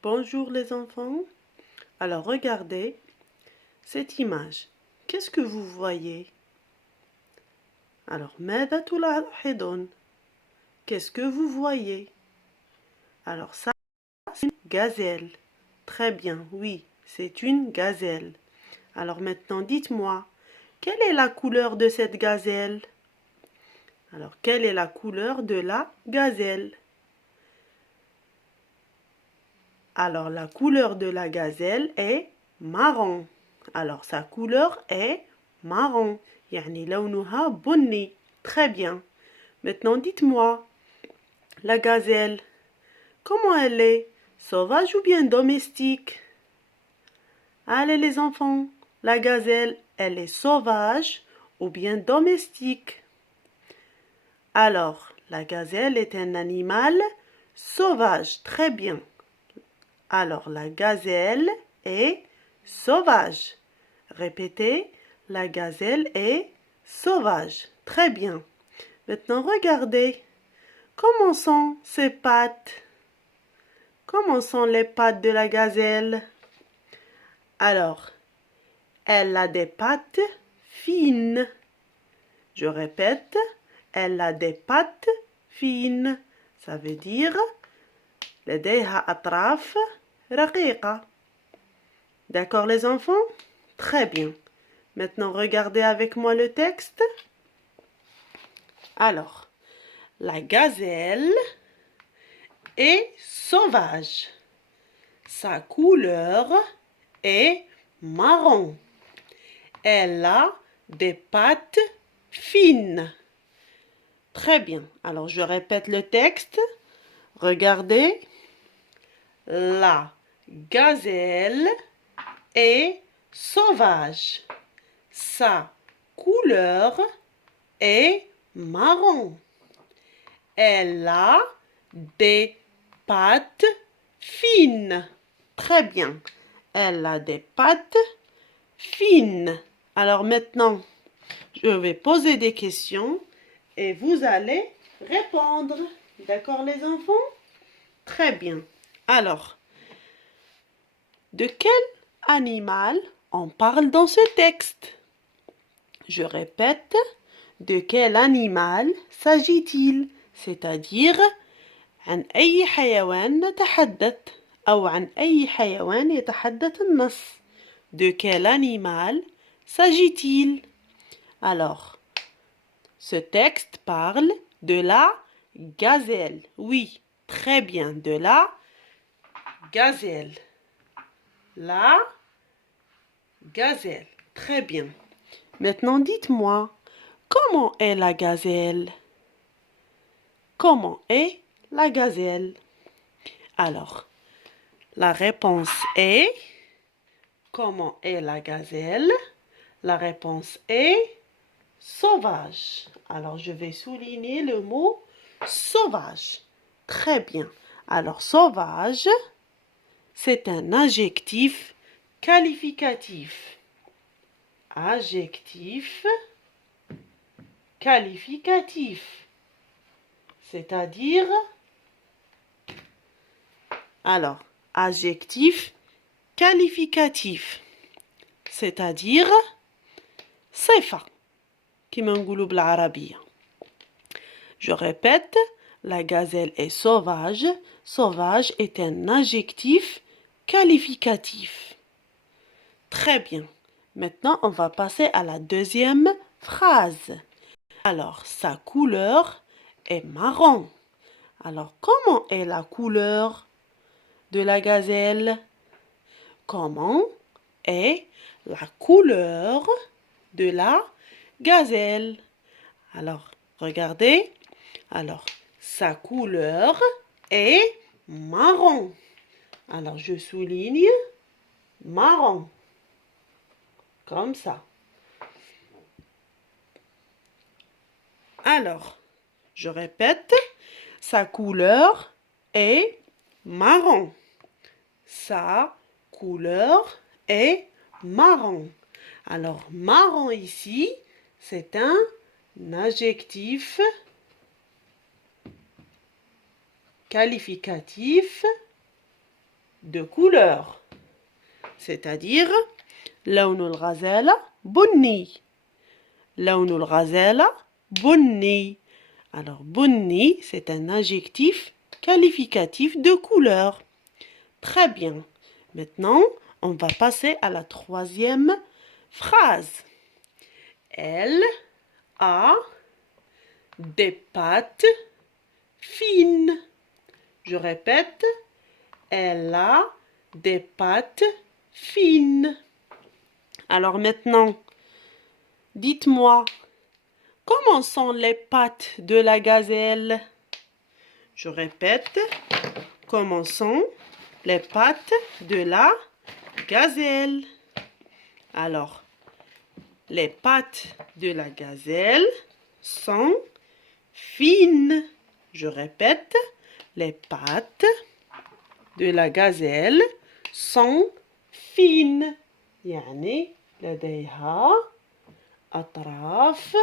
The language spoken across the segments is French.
Bonjour les enfants. Alors regardez cette image. Qu'est-ce que vous voyez? Alors, ماذا تلاحظون? Qu'est-ce que vous voyez? Alors ça, c'est une gazelle. Très bien, oui, c'est une gazelle. Alors maintenant, dites-moi, quelle est la couleur de cette gazelle? Alors, quelle est la couleur de la gazelle? Alors, la couleur de la gazelle est marron. Alors, sa couleur est marron. يعني لونها بني. Très bien. Maintenant, dites-moi, la gazelle, comment elle est? Sauvage ou bien domestique? Allez les enfants, la gazelle, elle est sauvage ou bien domestique? Alors, la gazelle est un animal sauvage. Très bien. Alors, la gazelle est sauvage. Répétez, la gazelle est sauvage. Très bien. Maintenant, regardez. Comment sont ses pattes? Comment sont les pattes de la gazelle? Alors, elle a des pattes fines. Je répète, elle a des pattes fines. Ça veut dire لديها أطراف رقيقة. D'accord les enfants? Très bien. Maintenant, regardez avec moi le texte. Alors, la gazelle est sauvage. Sa couleur est marron. Elle a des pattes fines. Très bien. Alors, je répète le texte. Regardez. La gazelle est sauvage. Sa couleur est marron. Elle a des pattes fines. Très bien. Elle a des pattes fines. Alors maintenant, je vais poser des questions et vous allez répondre. D'accord les enfants? Très bien. Alors, de quel animal on parle dans ce texte? Je répète, de quel animal s'agit-il? C'est-à-dire, عن أي حيوان نتحدث أو عن أي حيوان يتحدث النص. De quel animal s'agit-il? Alors, ce texte parle de la gazelle. Oui, très bien, de la gazelle. La gazelle. Très bien. Maintenant, dites-moi, comment est la gazelle? Comment est la gazelle? Alors, la réponse est... Comment est la gazelle? La réponse est sauvage. Alors, je vais souligner le mot sauvage. Très bien. Alors, sauvage, c'est un adjectif qualificatif. Adjectif qualificatif. C'est-à-dire, alors, adjectif qualificatif. C'est-à-dire, صفة كما نقولوا بالعربية. Je répète, la gazelle est sauvage. Sauvage est un adjectif qualificatif. Très bien. Maintenant, on va passer à la deuxième phrase. Alors, sa couleur est marron. Alors, comment est la couleur de la gazelle? Comment est la couleur de la gazelle? Alors, regardez. Alors, sa couleur est marron. Alors, je souligne marron. Comme ça. Alors, je répète, sa couleur est marron. Sa couleur est marron. Alors, marron ici, c'est un adjectif qualificatif de couleur. C'est-à-dire, لون الغزالة بني. لون الغزالة بني. Alors, بني, c'est un adjectif qualificatif de couleur. Très bien. Maintenant, on va passer à la troisième phrase. Elle a des pattes fines. Je répète, elle a des pattes fines. Alors maintenant, dites-moi, comment sont les pattes de la gazelle? Je répète, comment sont les pattes de la gazelle? Alors, les pattes de la gazelle sont fines. Je répète, les pattes de la gazelle sont fines. يعني لديها أطراف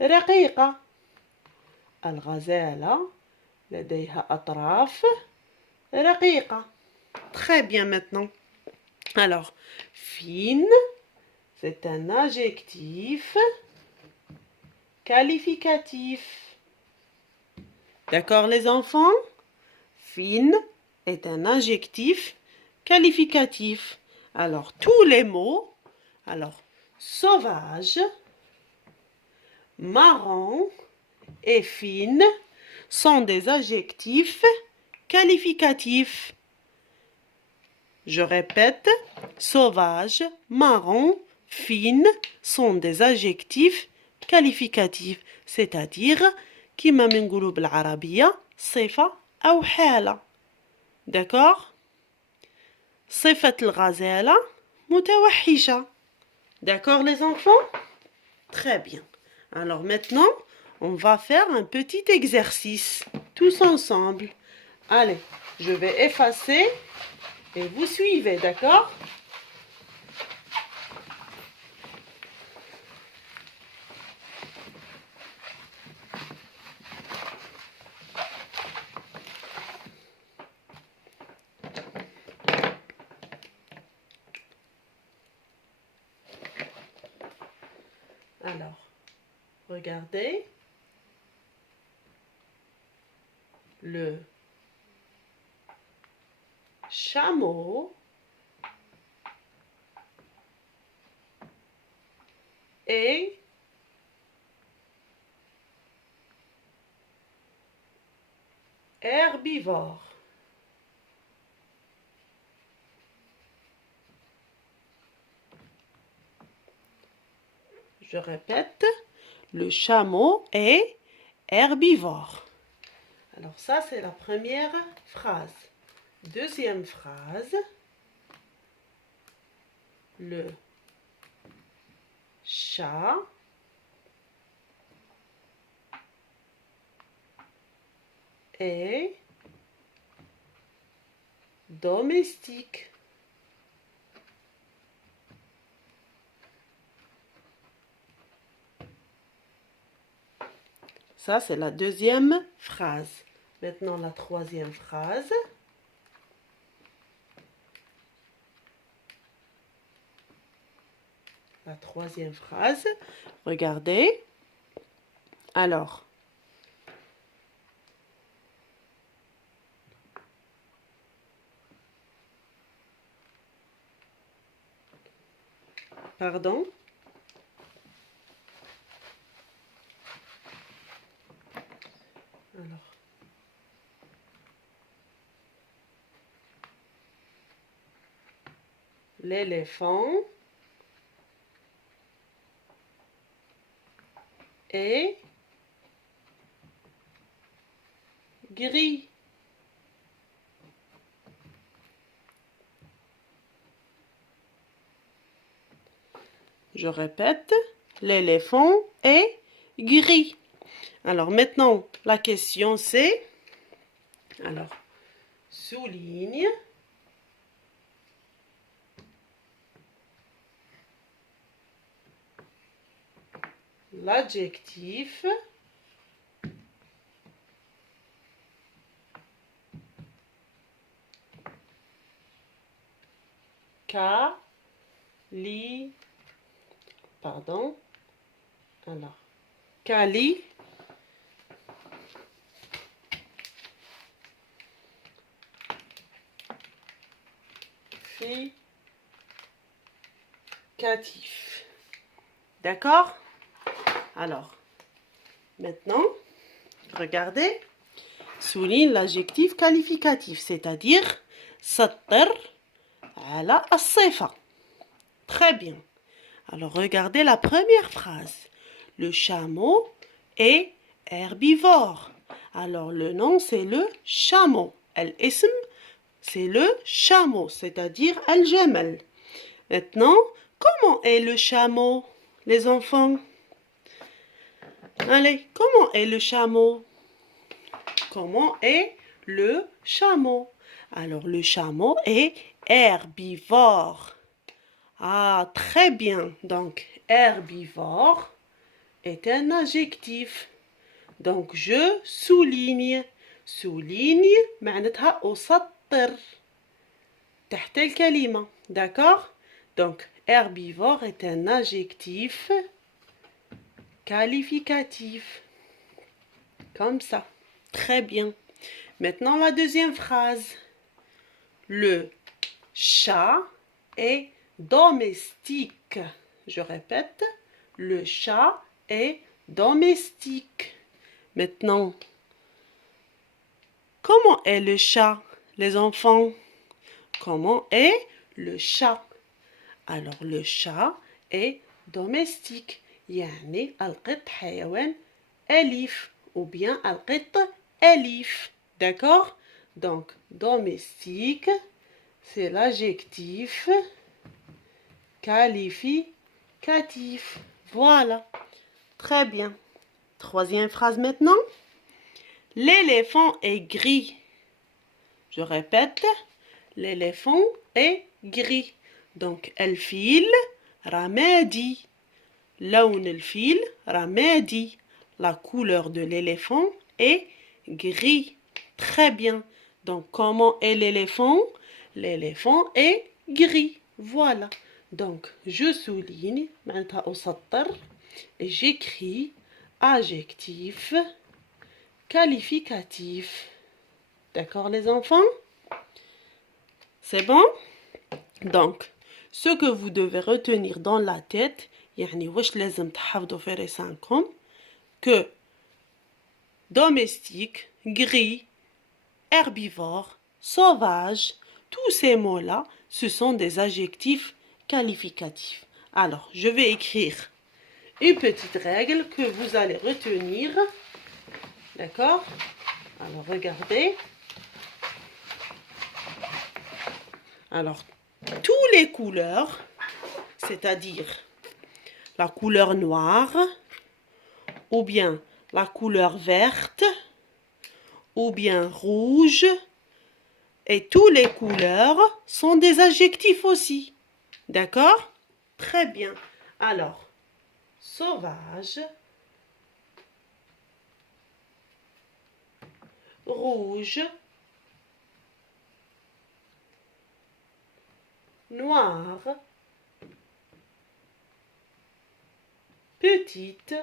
رقيقة. الغزالة لديها أطراف رقيقة. Très bien maintenant. Alors, fine, c'est un adjectif qualificatif. D'accord les enfants? Fine est un adjectif qualificatif. Alors, tous les mots, alors, sauvage, marron et fine sont des adjectifs qualificatifs. Je répète, sauvage, marron, fine sont des adjectifs qualificatifs. C'est-à-dire, كما منقولوا بالعربية صفة أو حالة. D'accord? صفة الغزالة متوحشة. D'accord les enfants? Très bien. Alors maintenant, on va faire un petit exercice, tous ensemble. Allez, je vais effacer et vous suivez, d'accord? Alors, regardez. Le chameau est herbivore. Je répète, le chameau est herbivore. Alors ça, c'est la première phrase. Deuxième phrase, le chat est domestique. Ça, c'est la deuxième phrase. Maintenant, la troisième phrase. La troisième phrase. Regardez. Alors. Pardon. Alors. L'éléphant est gris. Je répète, l'éléphant est gris. Alors maintenant, la question c'est, alors, souligne l'adjectif Pardon. Alors, qualificatif. D'accord? Alors, maintenant, regardez, souligne l'adjectif qualificatif, c'est-à-dire سطر على الصفة. Très bien. Alors, regardez la première phrase. Le chameau est herbivore. Alors, le nom, c'est le chameau. الاسم, c'est le chameau, c'est-à-dire الجمل. Maintenant, comment est le chameau, les enfants? Allez, comment est le chameau? Comment est le chameau? Alors, le chameau est herbivore. Ah, très bien. Donc, herbivore est un adjectif. Donc, je souligne. souligne معناتها أسطر تحت الكلمة. D'accord? Donc, herbivore est un adjectif qualificatif. Comme ça. Très bien. Maintenant, la deuxième phrase. Le chat est domestique. Je répète, le chat est domestique. Maintenant, comment est le chat, les enfants? Comment est le chat? Alors, le chat est domestique. يعني القط حيوان أليف ou bien القط أليف. D'accord? Donc, domestique, c'est l'adjectif qualificatif. Voilà. Très bien. Troisième phrase maintenant. L'éléphant est gris. Je répète, l'éléphant est gris. Donc, الفيل رمادي. لون الفيل رمادي. La couleur de l'éléphant est gris. Très bien. Donc, comment est l'éléphant? L'éléphant est gris. Voilà. Donc, je souligne, معناتها أسطر, et j'écris adjectif qualificatif. D'accord, les enfants? C'est bon? Donc, ce que vous devez retenir dans la tête, يعني واش لازم تحفظوا في رسانكم, que domestique, gris, herbivore, sauvage, tous ces mots-là, ce sont des adjectifs qualificatifs. Alors, je vais écrire une petite règle que vous allez retenir. D'accord? Alors, regardez. Alors, toutes les couleurs, c'est-à-dire la couleur noire, ou bien la couleur verte, ou bien rouge, et toutes les couleurs sont des adjectifs aussi. D'accord? Très bien. Alors, sauvage, rouge, noir, petite,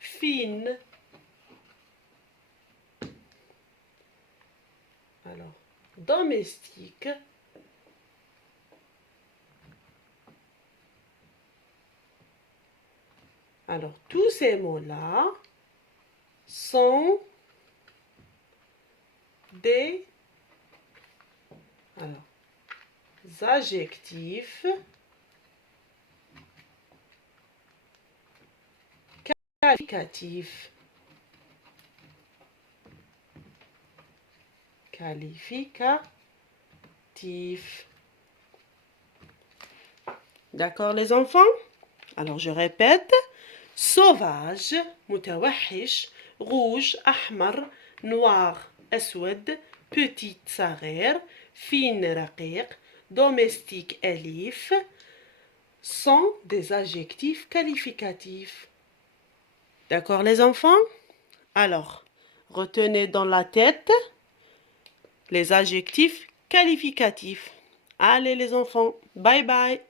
fine. Alors, domestique, alors tous ces mots-là sont des adjectifs qualificatifs. D'accord, les enfants? Alors, je répète. sauvage, متوحش, rouge, أحمر, noir, أسود, petite, صغير, fine, رقيق, domestique, أليف, sont des adjectifs qualificatifs. D'accord, les enfants? Alors, retenez dans la tête les adjectifs qualificatifs. Allez les enfants, bye bye.